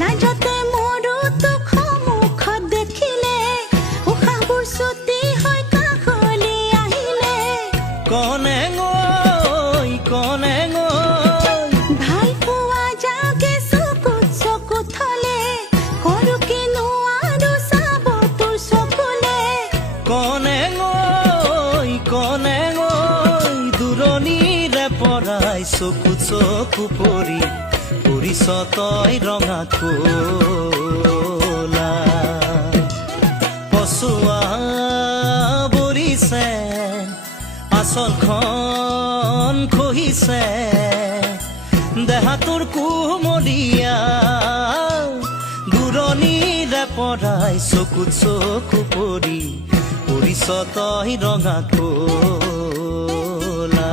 লাজতে মৰো তোক সন্মুখত দেখিলে উশাহবোৰ ছুটি হৈ কাষলৈ আহিলে কনে ভাল পোৱা যাগে চকুত থলে কৰো কিনো আৰু চাব তোৰ চকুলে কনে দূৰণিৰে পৰাই চকু পৰি পৰিছ তই ৰঙা কোলা পচোৱা বলিছে আচলখন খহিছে দেহাটোৰ কুমলীয়া দূৰণিৰে পৰাই চকু পৰি পৰিছ তই ৰঙা কোলা